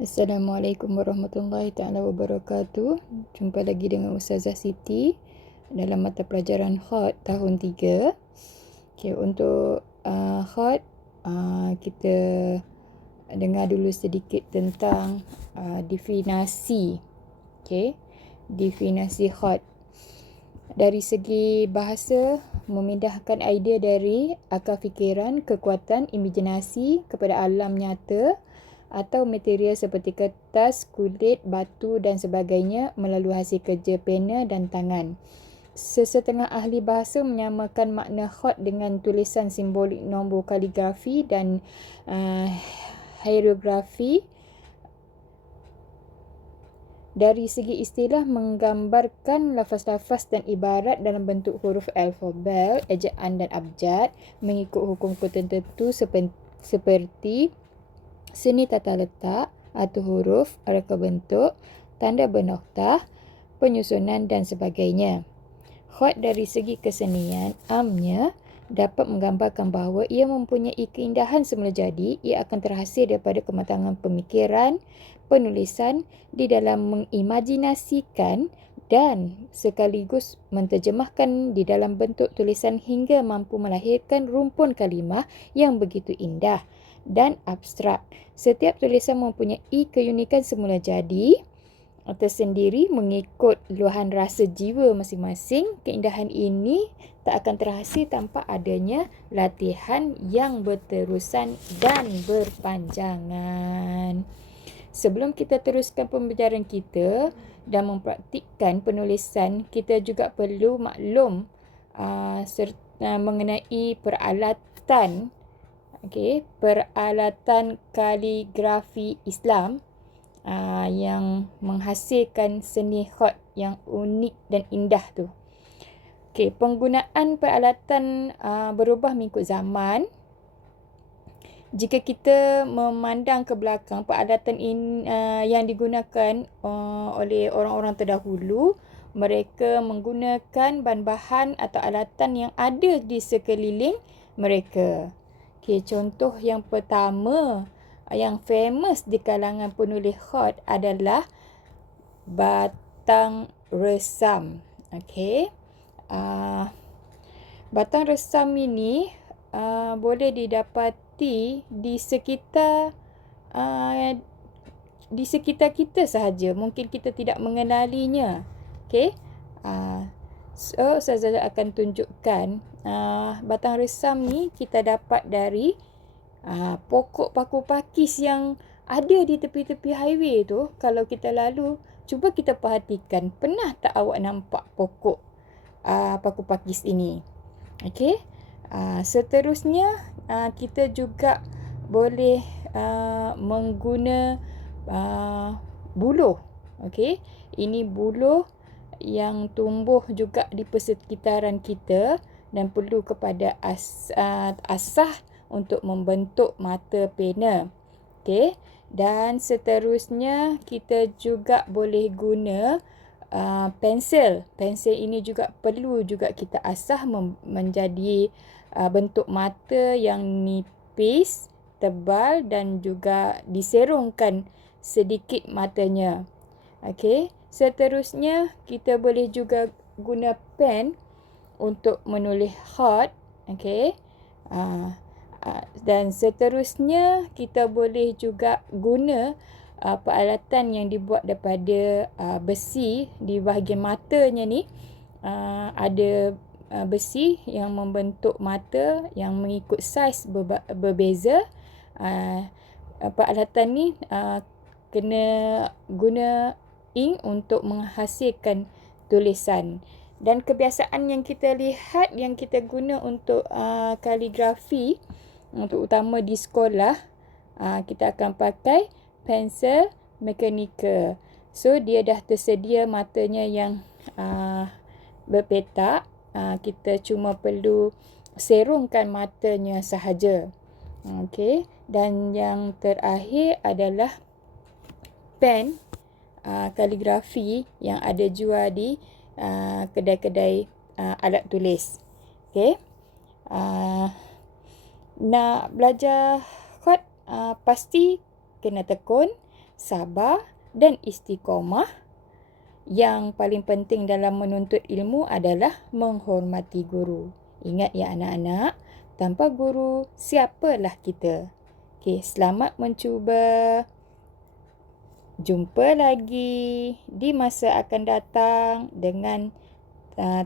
Assalamualaikum warahmatullahi taala wabarakatuh. Jumpa lagi dengan Ustazah Siti dalam mata pelajaran Khat tahun 3. Okey, untuk Khat kita dengar dulu sedikit tentang definasi. Okey, definasi Khat. Dari segi bahasa, memindahkan idea dari akal fikiran, kekuatan imajinasi kepada alam nyata atau material seperti kertas, kulit, batu dan sebagainya melalui hasil kerja pena dan tangan. Sesetengah ahli bahasa menyamakan makna khat dengan tulisan simbolik nombor kaligrafi dan hierografi. Dari segi istilah, menggambarkan lafaz-lafaz dan ibarat dalam bentuk huruf alfabet, ejaan dan abjad mengikut hukum-hukum tertentu seperti seni tata letak, atur huruf, reka bentuk, tanda bernoktah, penyusunan dan sebagainya. Khat dari segi kesenian, amnya dapat menggambarkan bahawa ia mempunyai keindahan semula jadi. Ia akan terhasil daripada kematangan pemikiran, penulisan di dalam mengimajinasikan dan sekaligus menterjemahkan di dalam bentuk tulisan hingga mampu melahirkan rumpun kalimah yang begitu indah dan abstrak. Setiap tulisan mempunyai keunikan semula jadi tersendiri mengikut luahan rasa jiwa masing-masing. Keindahan ini tak akan terhasil tanpa adanya latihan yang berterusan dan berpanjangan. Sebelum kita teruskan pembelajaran kita dan mempraktikkan penulisan, kita juga perlu maklum mengenai peralatan peralatan kaligrafi Islam yang menghasilkan seni khat yang unik dan indah tu. Penggunaan peralatan berubah mengikut zaman. Jika kita memandang ke belakang, peralatan yang digunakan oleh orang-orang terdahulu, mereka menggunakan bahan-bahan atau alatan yang ada di sekeliling mereka. Contoh yang pertama yang famous di kalangan penulis khat adalah batang resam. Batang resam ini boleh didapati di sekitar kita sahaja. Mungkin kita tidak mengenalinya. So, saya akan tunjukkan batang resam ni kita dapat dari pokok paku pakis yang ada di tepi-tepi highway tu. Kalau kita lalu, cuba kita perhatikan, pernah tak awak nampak pokok paku pakis ini? Seterusnya kita juga boleh mengguna buluh. Ini buluh yang tumbuh juga di persekitaran kita dan perlu kepada asah untuk membentuk mata pena. Dan seterusnya kita juga boleh guna pensel. Pensel ini juga perlu juga kita asah menjadi bentuk mata yang nipis, tebal dan juga diserongkan sedikit matanya. Seterusnya kita boleh juga guna pen untuk menulis khat. Dan seterusnya kita boleh juga guna peralatan yang dibuat daripada besi. Di bahagian matanya ni ada besi yang membentuk mata yang mengikut saiz berbeza. Peralatan ni kena guna ink untuk menghasilkan tulisan. Dan kebiasaan yang kita lihat, yang kita guna untuk kaligrafi, untuk utama di sekolah, kita akan pakai pensel mekanikal. So, dia dah tersedia matanya yang berpetak. Kita cuma perlu serongkan matanya sahaja. Dan yang terakhir adalah pen kaligrafi yang ada jual di kedai-kedai alat tulis. Nak belajar khat pasti kena tekun. sabar dan istiqomah. Yang paling penting dalam menuntut ilmu adalah menghormati guru. Ingat ya anak-anak, tanpa guru, siapalah kita? Okey, selamat mencuba. Jumpa lagi di masa akan datang dengan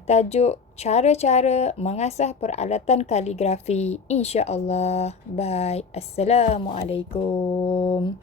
tajuk cara-cara mengasah peralatan kaligrafi. InsyaAllah. Bye. Assalamualaikum.